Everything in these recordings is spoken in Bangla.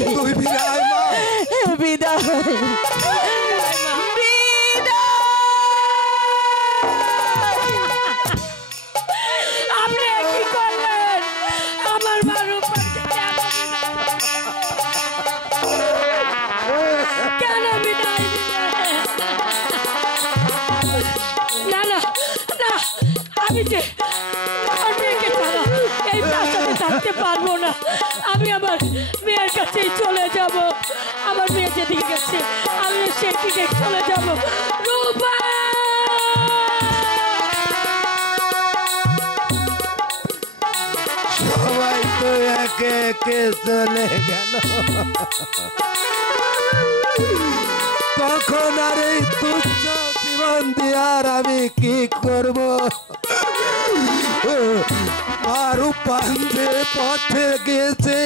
তুই বিদায় মা, বিদায়। আপনি কি করলেন আমার মার উপর? কেন বিদায় দিলেন? না না না, আমি যে আমার মেয়েকে ছাড়া এই প্রাসাদে থাকতে পারবো না। আমি আমার মেয়ের কাছেই চলে যাব। আমার মেয়ে যেদিকে গেছে আমি সেদিকে চলে যাব। রূপা, সবাই তো একে একে চলে গেল, তখন আর এই তুচ্ছ জীবন দিয়ে আর আমি কি করব? মারু পান্ডে পথে গেছে,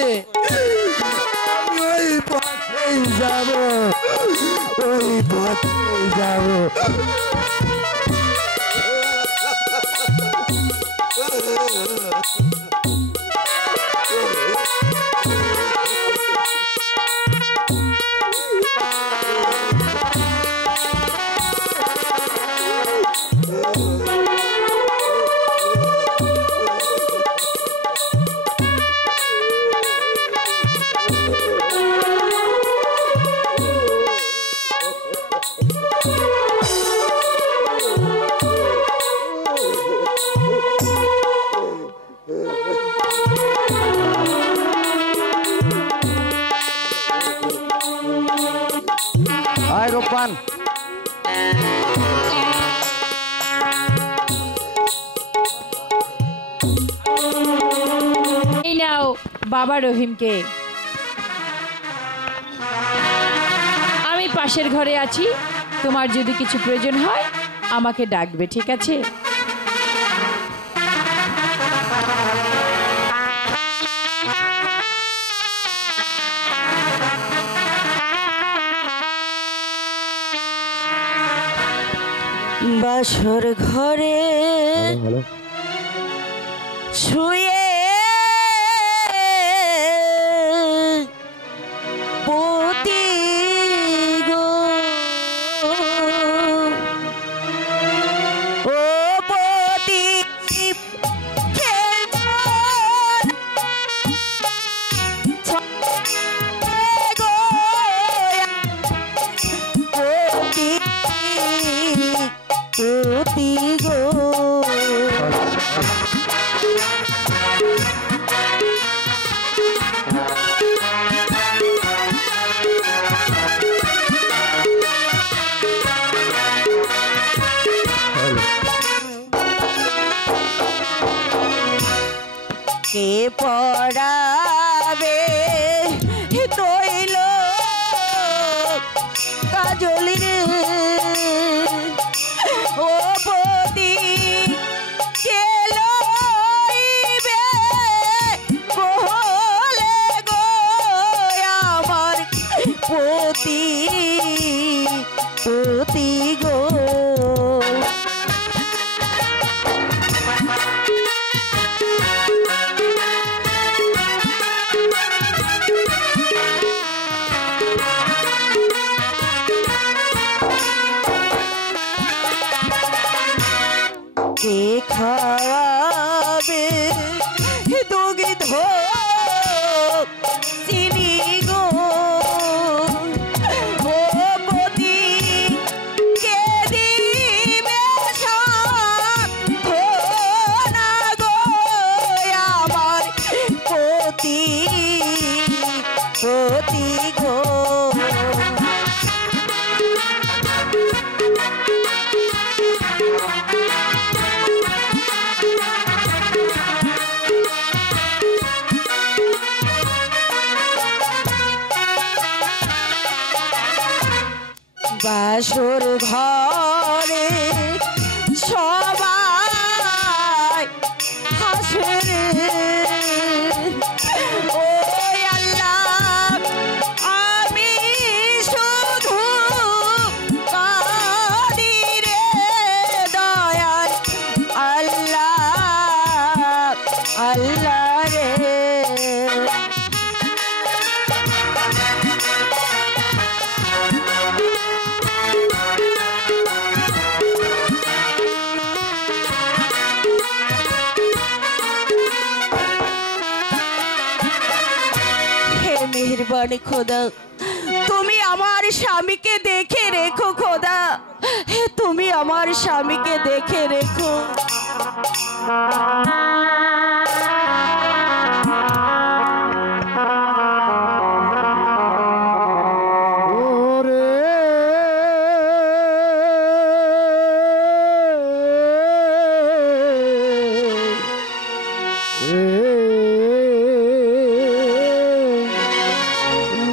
ওই পথেই যাব, ওই পথেই যাব। আয় রূপবান, এই নাও বাবা রহিমকে। আমি পাশের ঘরে আছি, তোমার যদি কিছু প্রয়োজন হয় আমাকে ডাকবে, ঠিক আছে? বাসর ঘরে শুয়ে পতি গো, ও পতি পতি গো, কে পড়াবে তৈল কাজল রে, ও পতি কে লইবে কোলে গো, আমার পতি পতি গো। কে খাওয়াবে দুগ্ধ চিনি গো, ও পতি কে দিবে সান্ত্বনা গো, আমার পতি পতি গো। বাসর ঘরে সবাই হাসে রে, ও আল্লাহ আমি শুধু কাঁদি রে, দয়াল আল্লাহ আল্লাহ রে। ভগবান খোদা, তুমি আমার স্বামীকে দেখে রেখো খোদা, তুমি আমার স্বামীকে দেখে রেখো।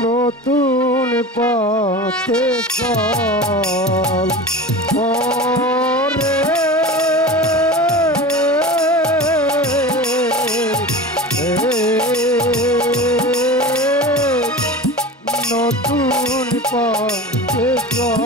নতুন পথে চল ওরে নতুন পথে চল।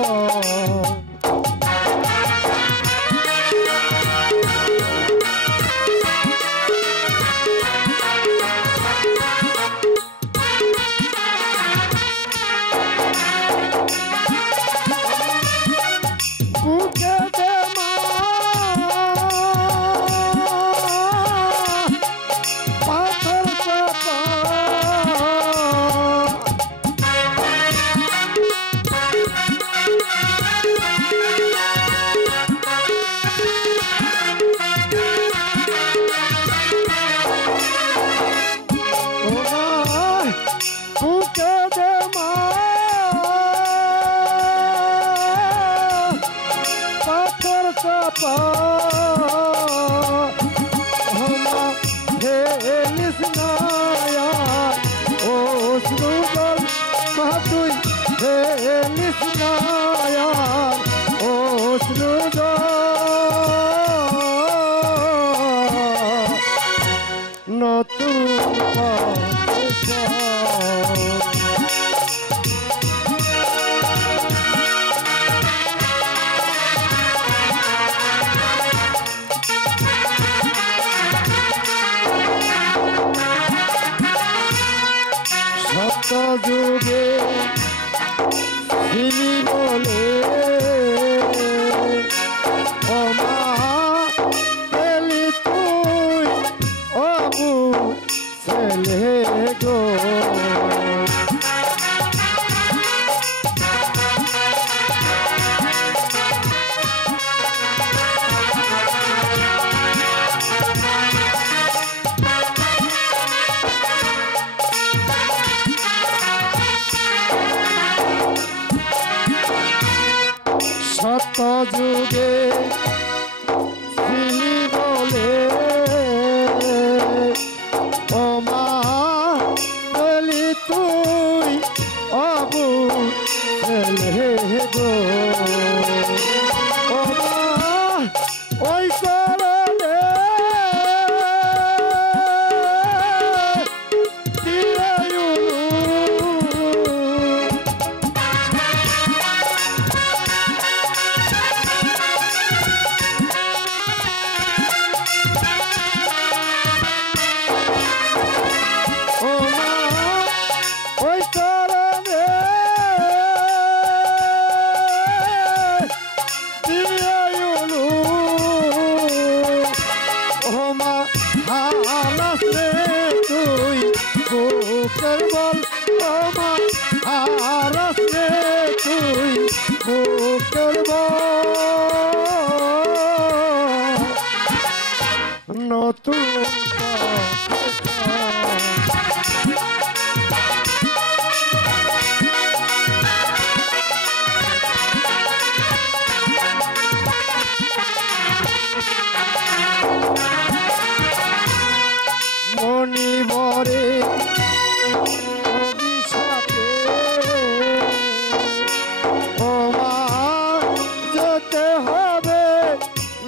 যুগে তিনি বলে ওমা পেলি তুই অবু ছেলে গো সত্য যুগে তিনি বলে ওমা বলি তুই অবু ছেলে গো ওমা ওই চরণে নতুন মণিবরে অভিশাপে ওমা যেতে হবে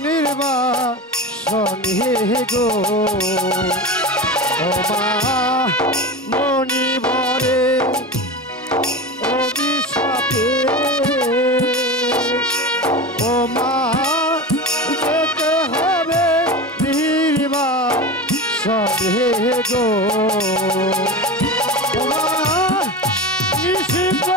নির্বাসনে গো ওমা মণিবরে অভিশাপে ওমা যেতে হবে নির্বাসনে গো ওমা নিশিত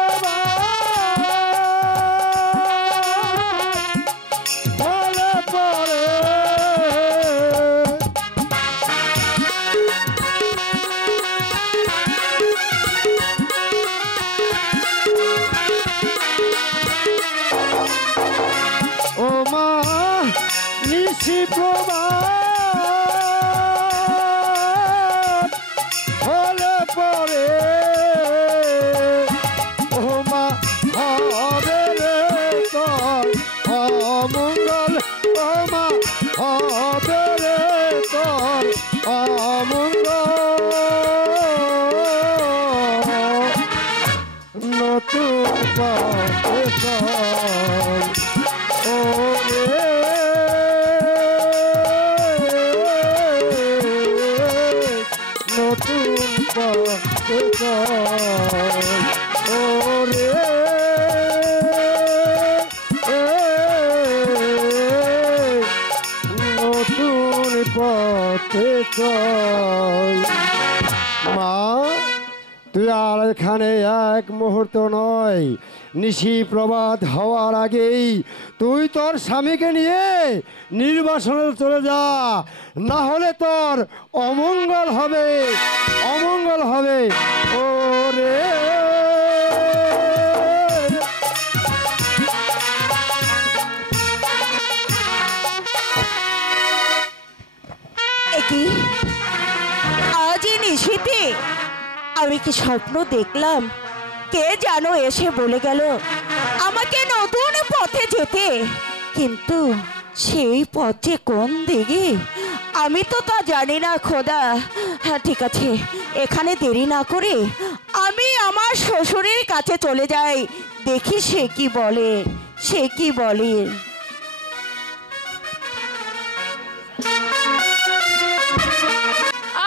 নিশি প্রভাত হলে পরে ও মা হবে রে তোর অমঙ্গল ও মা হবে রে তোর অমঙ্গল নতুন পথে চল ও রে নতুন পথে চল ও রে নতুন পথে চল মা তুই আর এখানে এক মুহূর্ত নয় নিশি প্রভাত হওয়ার আগেই তুই তোর স্বামীকে নিয়ে নির্বাসনে চলে যা, না হলে তোর অমঙ্গল হবে অমঙ্গল হবে ও রে কি আজই নিশিতে আমি কি স্বপ্ন দেখলাম? কে জানো এসে বলে গেল আমাকে নতুন পথে যেতে, কিন্তু সেই পথ যে কোন দিকে আমি তো তা জানি না খোদা। হ্যাঁ ঠিক আছে, এখানে দেরি না করে আমি আমার শ্বশুরের কাছে চলে যাই, দেখি সে কি বলে সে কি বলে।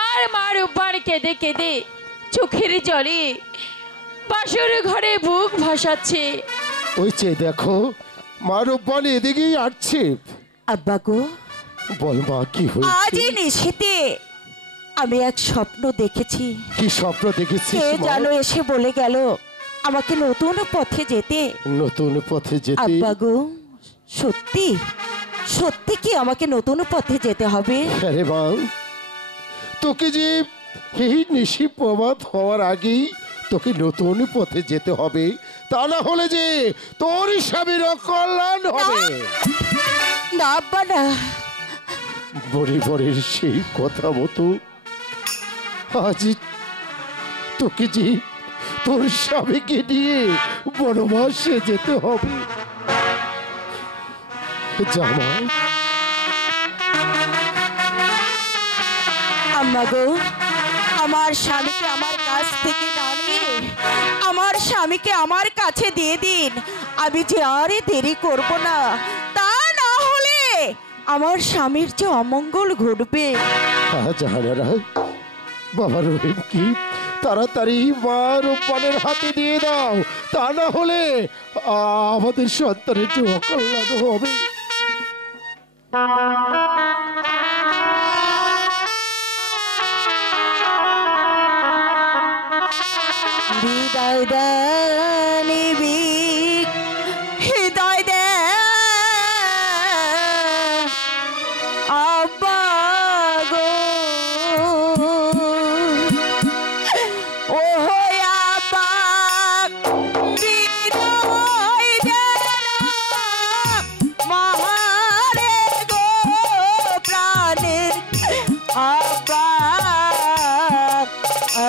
আর মা রূপার কেঁদে কেঁদে চোখের জলে বাসর ঘরে বুক ভাসাচ্ছে। ওই চেয়ে দেখো মা রূপবান এদিকেই আসছে। আব্বা গো, বল মা কি হয়েছে? আজই নিশিতে আমি এক স্বপ্ন দেখেছি। কি স্বপ্ন দেখেছিস কে মা? জানো এসে বলে গেল আমাকে নতুন পথে যেতে। নতুন পথে যেতে? আব্বা গো, সত্যি সত্যি কি আমাকে নতুন পথে যেতে হবে? আরে মা, তোকে যে এই নিশি প্রভাত হওয়ার আগেই তোকে নতুন পথে যেতে হবে, তা না হলে যে তোর স্বামীর অকল্যাণ হবে। না আব্বা না, বরের সেই কথা মতো আজ তোকে যে তোর স্বামীকে নিয়ে বনবাসে যেতে হবে। জামাই, আম্মা গো, আমার স্বামীকে আমার কাছ থেকে না নিয়ে আমার স্বামীকে আমার কাছে দিয়ে দিন। আমি যে আর দেরি করব না, তা না হলে আমার স্বামীর যে অমঙ্গল ঘটবে। জাহানারা, বাবা রহিম কি তাড়াতাড়ি মা রূপবানের হাতে দিয়ে দাও, তা না হলে আমাদের সন্তানের যে অকল্যাণ হবে। বিদায় দেনিবি হৃদয় দে আব্বা গো, ও আব্বা বিদায় দে মারে গো প্রাণের আব্বা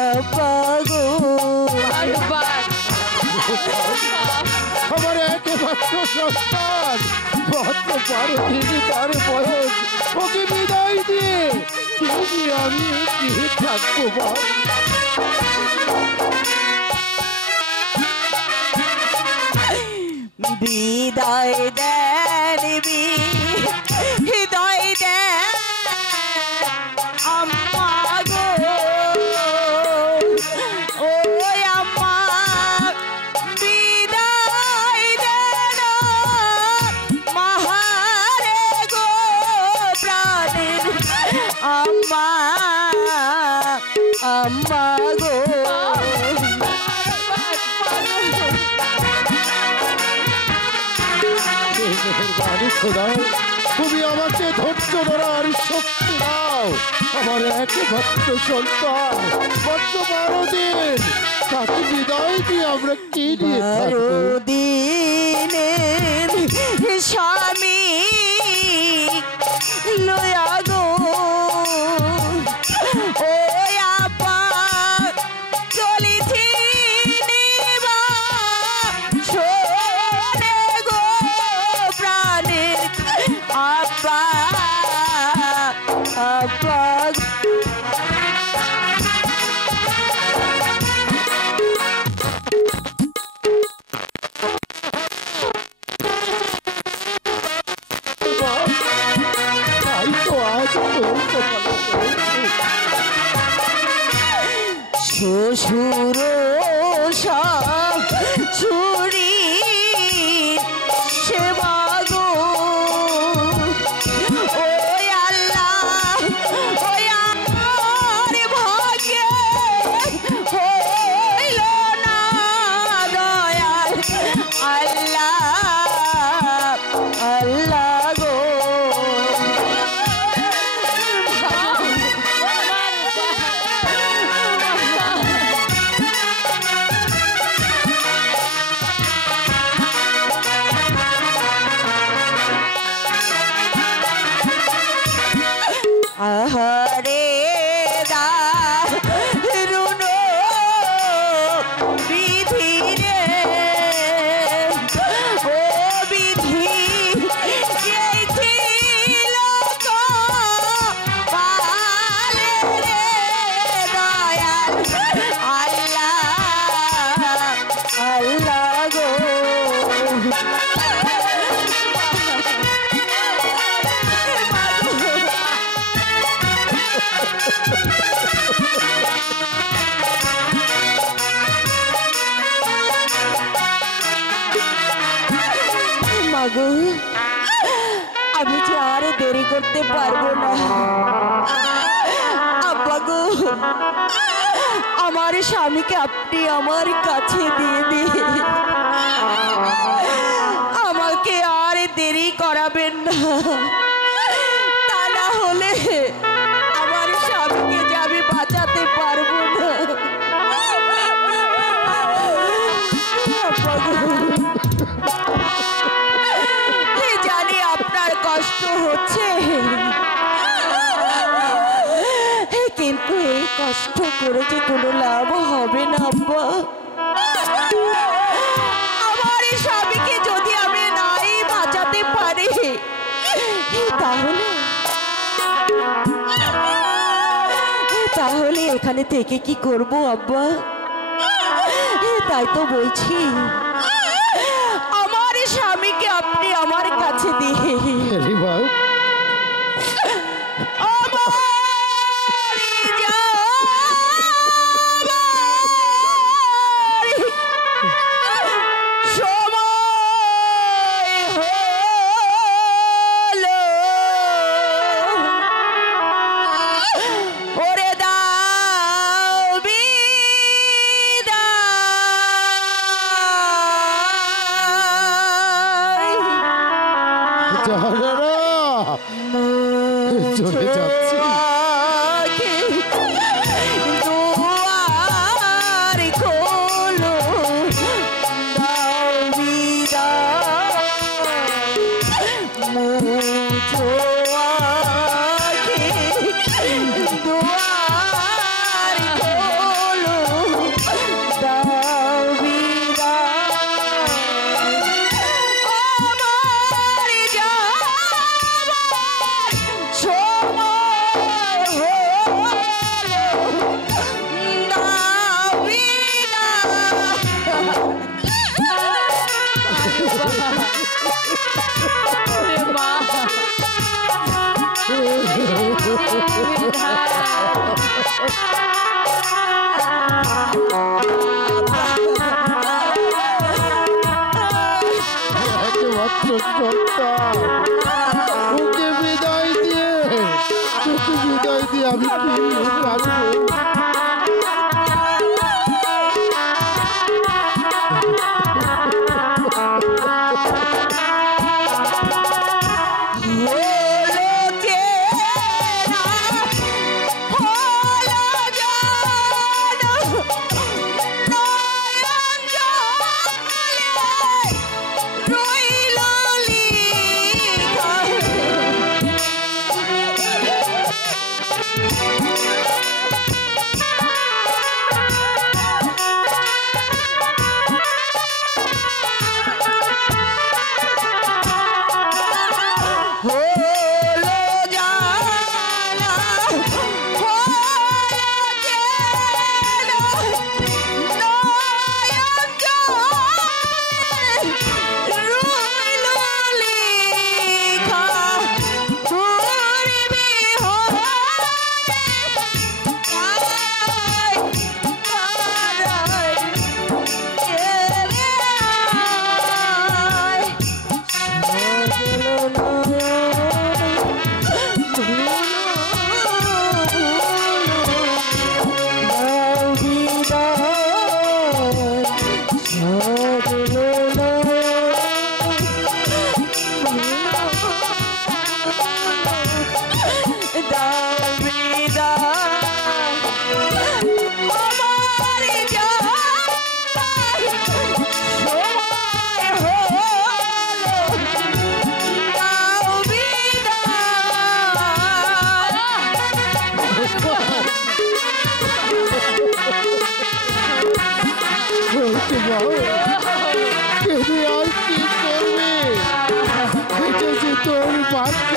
আব্বা গো। আমার একমাত্র সন্তান মাত্র 12 দিন তার বয়স, ওকে বিদায় দিয়ে আমি কি থাকবো মা? বিদায় দেনিবি হৃদয় দে আম্মা গো, ও আম্মা বিদায় দে মাহারে গো প্রাণের আম্মা আম্মা গো। খোদা, তুমি আমাকে ধৈর্য ধরার শক্তি দাও। আমার একমাত্র সন্তান মাত্র 12 দিন, তাকে বিদায় দিয়ে আমরা কি নিয়ে থাকবো? 12 দিনের স্বামী আব্বা তাই তো আজ তোর কপালে পড়েছে। শ্বশুর ছুরি সেবা গো ওই আল্লাহ ওই আমার ভাগ্যে হইল না দয়াল আল্লাহ আল্লাহ গো আহারে দারুণ বিধি রে ও বিধি গেছিল কপালে রে দয়াল আল্লাহ আল্লাহ গো মাগো আমি যে আর দেরি করতে পারবো না আব্বা গো আমার স্বামীকে আপনি আমার কাছে দিয়ে দিন আমাকে আর দেরি করাবেন না তা না হলে আমার স্বামীকে যে আমি বাঁচাতে পারবো না আব্বা গো জানি আপনার কষ্ট হচ্ছে কিন্তু এই কষ্ট করে যে কোনো লাভ হবে না আব্বা আমার স্বামীকে যদি আমি নাই বাঁচাতে পারি তাহলে তাহলে এখানে থেকে কি করব আব্বা তাই তো বলছি আমার স্বামীকে আপনি আমার কাছে দিয়ে আরে বাবা চলে যাচ্ছি একমাত্র সন্তান ওকে বিদায় দিয়ে আমি কি কাঁদবো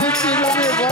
এসেছিল রে মা।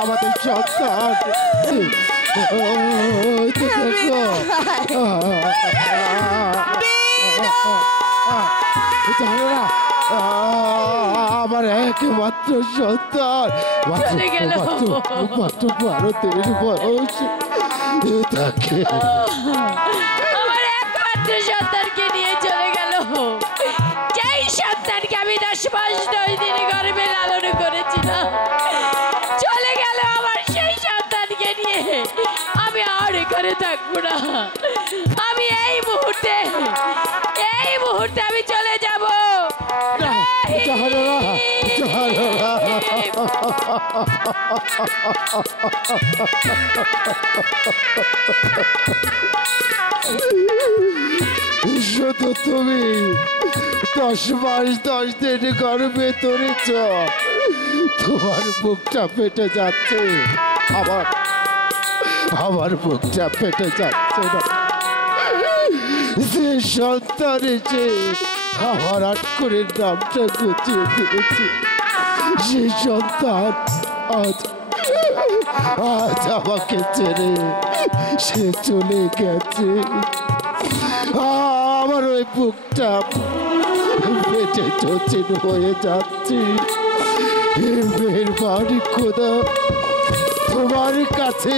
আমাদের সন্তান আমার একমাত্র সন্তান, মাত্র 12 বয়স তাকে আমার একমাত্র সন্তানকে নিয়ে চলে গেল। যেই সন্তানকে আমি 10 মাস 9 দিন গর্ভে লালন করেছিলাম, চলে গেল আমার সেই সন্তানকে নিয়ে। আমি আর এখানে থাকবো না। আমি এই মুহূর্তে আমি চলে যাব। শুধু তুমি 10 মাস 10 দিন গর্ভে ধরেছ, তোমার বুকটা ফেটে যাচ্ছে, আমার বুকটা ফেটে যাচ্ছে না। যে সন্তান এসে আমার আটকরের নামটা গুছিয়ে দিয়েছে, সে সন্তান আজ আমাকে ছেড়ে সে চলে গেছে। আমার ওই বুকটা পেটে চচিন হয়ে যাচ্ছে। মেহেরবানি খোদা, তোমার কাছে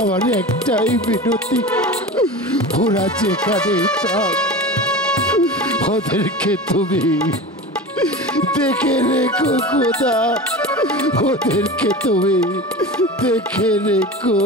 আমার একটাই বিনতি, ওরা যেখানে থাক ওদেরকে তুমি দেখে রেখো খোদা, ওদেরকে তুমি দেখে রেখো।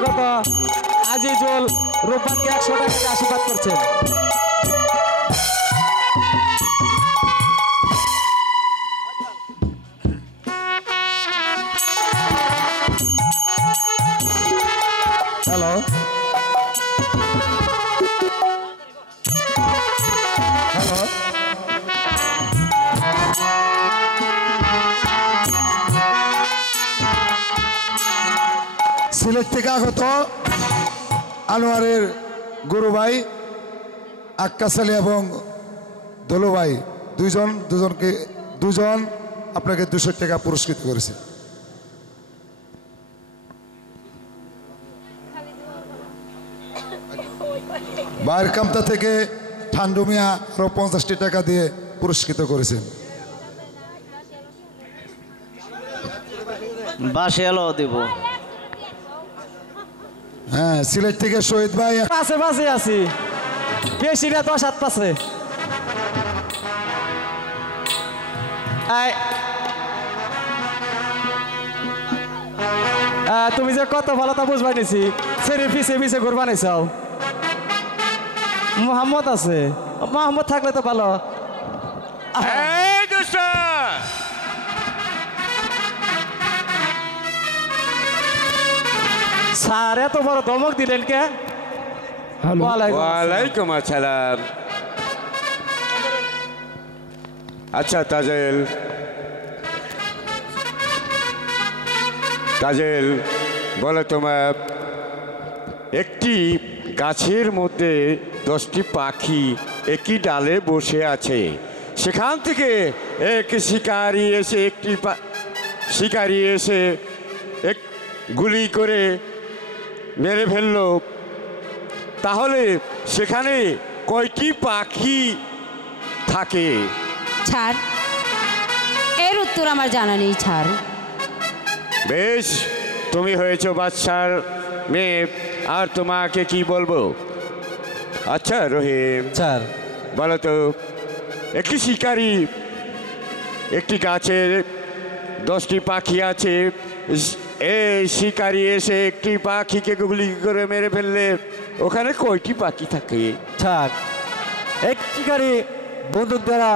আগত আজিজুল রূপবানকে 100 টাকা দিয়ে আশীর্বাদ করছেন। হ্যালো হ্যালো সিলেট থেকে আগত আনোয়ারের গুরু ভাই আক্কাস আলী এবং দোলো ভাই দুজন আপনাকে 200 টাকা পুরস্কৃত করেছে। বাইরের কামতা থেকে ঠান্ডু মিয়া আরো 50 টাকা দিয়ে পুরস্কৃত করেছেন। বাসে এলো দেব। হ্যাঁ সিলেট থেকে শহীদ ভাই পাশে পাশে আছি, বেশি না 10-7 পাশে। তুমি যে কত ভালো তা বুঝবাই নিছি, সেরে পিছে পিছে ঘুরবা নিছাও। মোহাম্মদ আছে, মোহাম্মদ থাকলে তো ভালো। স্যার এত বড় ধমক দিলেন কে? ওয়ালাইকুম আসসালাম। আচ্ছা তাজেল, তাজেল বলো তোমার একটি গাছের মধ্যে 10টি পাখি একই ডালে বসে আছে, সেখান থেকে এক শিকারি এসে এক গুলি করে মেরে ফেললো, তাহলে সেখানে কয়টি পাখি থাকে? ছাড়, এর উত্তর আমার জানা নেই। ছাড়। বেশ, তুমি হয়েছো বাদশার মেয়ে, আর তোমাকে কি বলবো। আচ্ছা রহিম স্যার বলো তো, একটি শিকারি একটি গাছের 10টি পাখি আছে, এই শিকারি এসে একটি পাখিকে গুলি করে মেরে ফেললে ওখানে কয়টি পাখি থাকে? স্যার এক শিকারি বন্দুক দ্বারা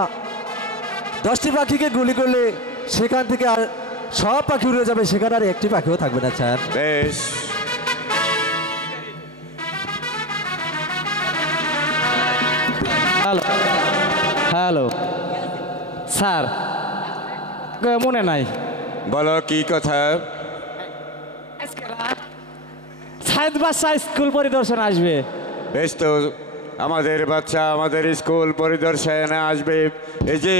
10টি পাখিকে গুলি করলে সেখান থেকে আর সব পাখি উড়ে যাবে, সেখানে আর একটি পাখিও থাকবে না। স্যার বেশ, হ্যালো হ্যালো স্যার মনে নাই। বলো কি কথা? সাইদ বাদশা স্কুল পরিদর্শন আসবে। বেশ, তো আমাদের বাচ্চা আমাদের স্কুল পরিদর্শনে আসবে, এই যে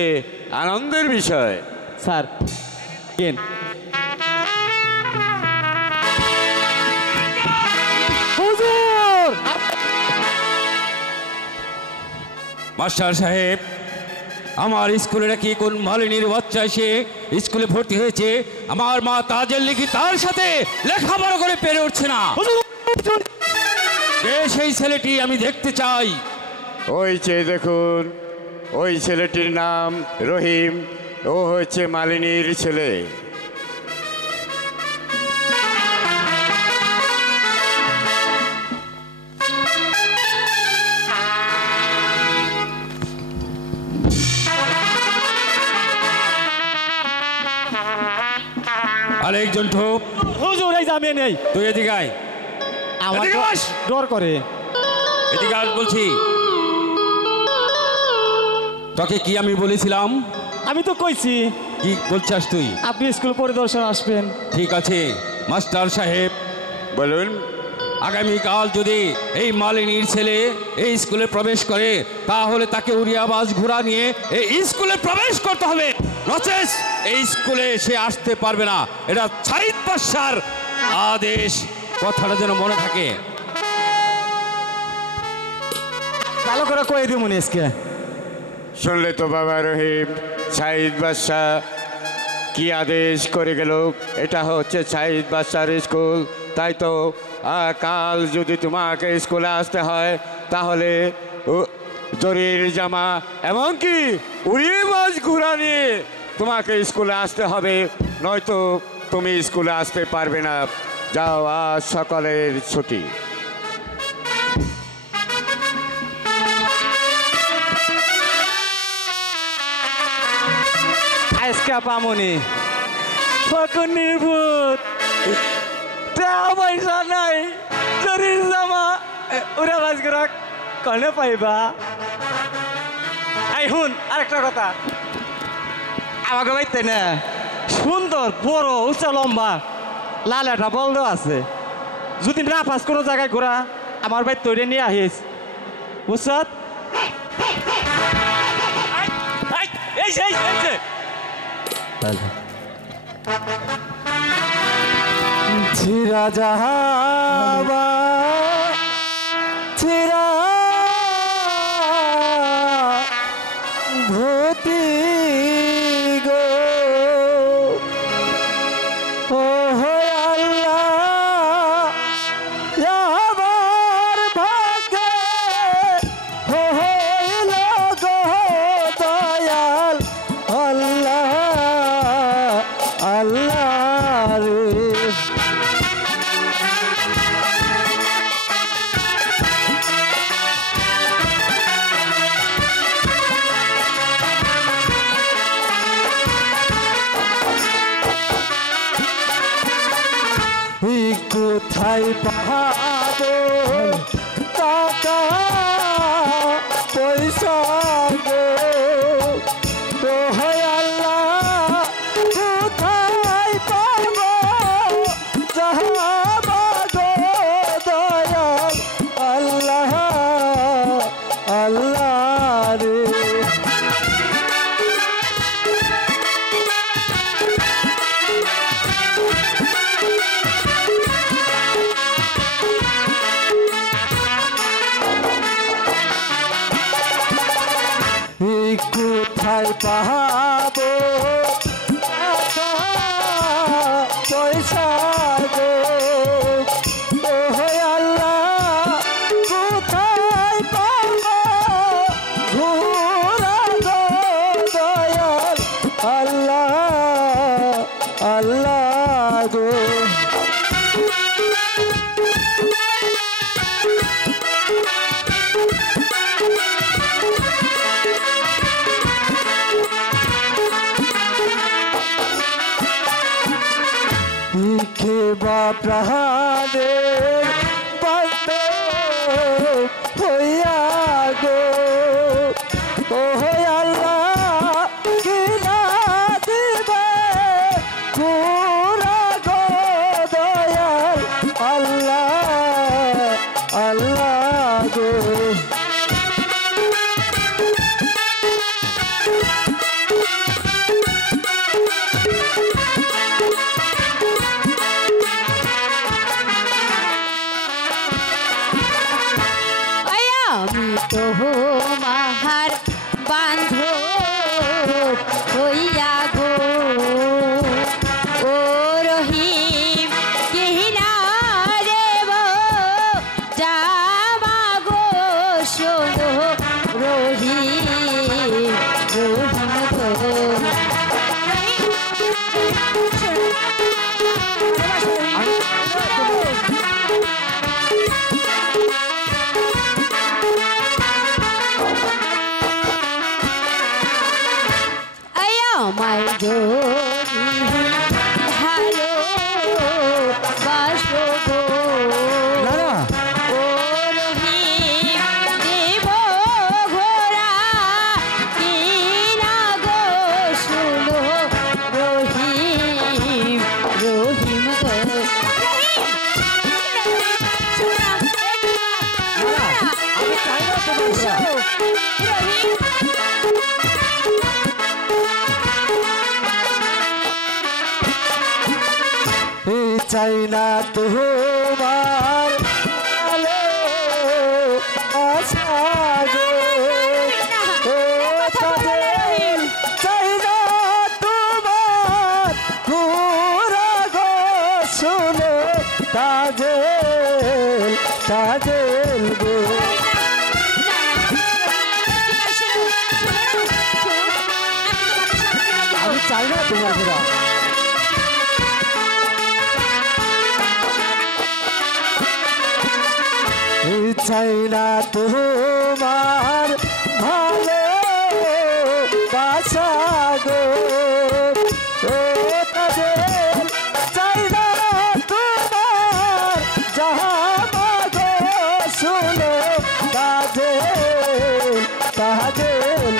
আনন্দের বিষয়। স্যার কেন হুজুর, মাস্টার সাহেব, আমার স্কুলে নাকি কোন মালিনীর বাচ্চা এসে স্কুলে ভর্তি হয়েছে, আমার মা তাজেল লিখি তার সাথে লেখাপড়া করে পেরে উঠছে না। কে সেই ছেলেটি? আমি দেখতে চাই। ওই চেয়ে দেখুন, ওই ছেলেটির নাম রহিম, ও হচ্ছে মালিনীর ছেলে। আরেকজন ঠোপ। হুজুর এই জামিয়ে নেই, তুই এদিকে আয়। আমার এদিকে আস। ডর করে। এদিকে আস বলছি। তোকে কি আমি বলেছিলাম? আমি তো কইছি কি বলছাস তুই? আপনি স্কুল পরিদর্শন আসবেন। ঠিক আছে মাস্টার সাহেব, বলুন। আগামীকাল যদি এই মালিনীর ছেলে এই স্কুলে প্রবেশ করে, তাহলে তাকে উড়িয়াবাজ ঘোড়া নিয়ে এই স্কুলে প্রবেশ করতে হবে, নচেত এই স্কুলে সে আসতে পারবে না। এটা সাইদ বাদশার আদেশ, কথাটা যেন মনে থাকে। ভালো করে কয়ে দিব আজকে। শুনলে তো বাবা রহিম, সাইদ বাদশাহ কি আদেশ করে গেল। এটা হচ্ছে সাইদ বাদশার স্কুল, তাই তো কাল যদি তোমাকে স্কুলে আসতে হয় তাহলে জরির জামা এমনকি উড়িয়ে মাছ ঘোড়া নিয়ে তোমাকে স্কুলে আসতে হবে, নয়তো তুমি স্কুলে আসতে পারবে না। যাও, আজ সকালের ছুটি। আজকে পামনি ফকর নির্ভূত টাকা পয়সা নাই, শরীর জামা ওরা বাজ করা কনে পাইবা। এই শুন আরেকটা কথা, আমাকে বাইতে না সুন্দর বড় উঁচা লম্বা লাল একটা বলদ আছে, যদি না পাস কোনো জায়গায় ঘোরা আমার বাড়ি তৈরি নিয়ে আহিস বুঝছ। ছিরা যাহাবা ছিরা ধুতি গো ও আল্লাহ আমার ভাগ্যে হইল গো দয়াল আল্লাহ আল্লাহ রে। কোথায় পাবো টাকা পয়সা গো ও আল্লাহ কোথায় পাবো যাহাবা গো দয়াল আল্লাহ আল্লাহ রে। কোথায় পাবো টাকা পয়সা গো ও আল্লাহ কোথায় পাবো ঘোরা গো দয়াল আল্লাহ আল্লাহ গো। বা প্রাণের বান্ধব হইয়া গো ও আল্লাহ কিনা দিবে পুরা গো দয়াল আল্লাহ আল্লাহ গো। তোমার বান্ধব হইয়া গো ও রহিম কিনা দেব যাবা গো শোনো রহিম রহিম গো আমায় যদি ভালো বাসো গো ও রহিম দেব ঘোরা কিনা গো শুনো রহিম রহিম গো চাই না তোমার আলো আশা গো ও তাজেল চাই না তোমার পুরা গো শুনো তাজেল তাজেল গো। আমি চাই না তোমার চাই না তোমার ভালো বাসা গো ও কাজল চাই না তোমার জাহামা গো শুনো কাজল কাজল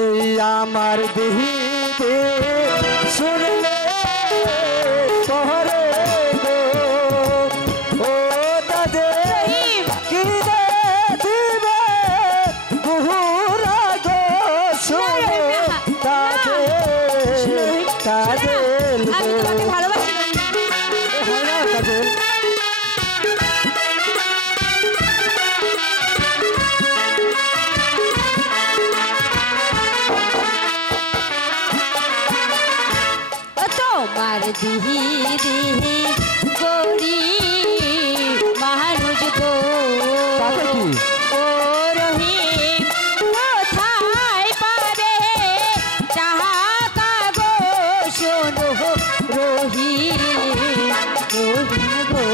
এই আমার দেহিতে শুনলে পহরে গো ও দাদে কি দে দিবে গুহুরা গো শুনো দাদে কাজল আমি তোমাকে ভালোবাসি হয় না কাজল তোমার দিহি দিহি গরি মানুষ গো তাতে কি? ও রহিম কোথায় পারে টাকা গো শোনো রহিম রহিম গো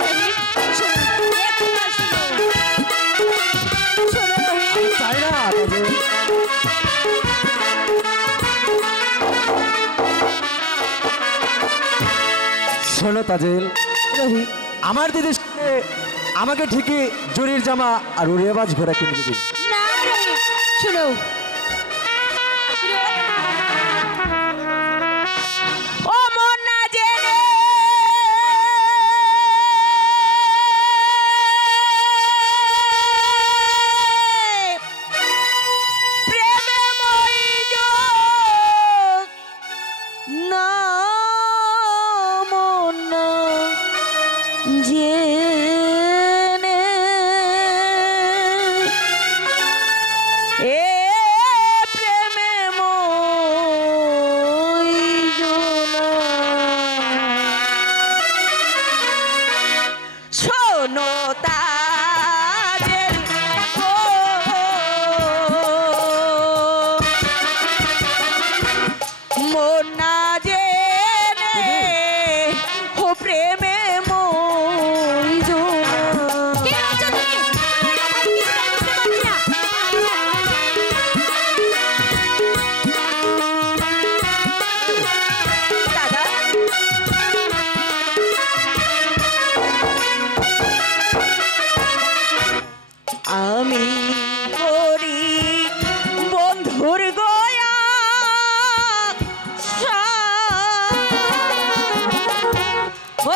রহিম, শোনো, একবার শোনো। শোনো রহিম, চাই না কাজল শোনো তাজেল আমার দিদি আমাকে ঠিকই জরির জামা আর উড়িয়াবাজ ঘোড়া কিনে দিবি না রহিম, শোনো ও মন না জেনে প্রেমে মই যোগ না মন না জেনে এ প্রেমে মই জোনা শোনো তাদের গো মন না জেনে ও প্রেমে মই জোনা কে আছো তুমি? আমি কিছুটা বুঝতে পারছি না। দাদা আমি করি বন্ধুর গয়া ও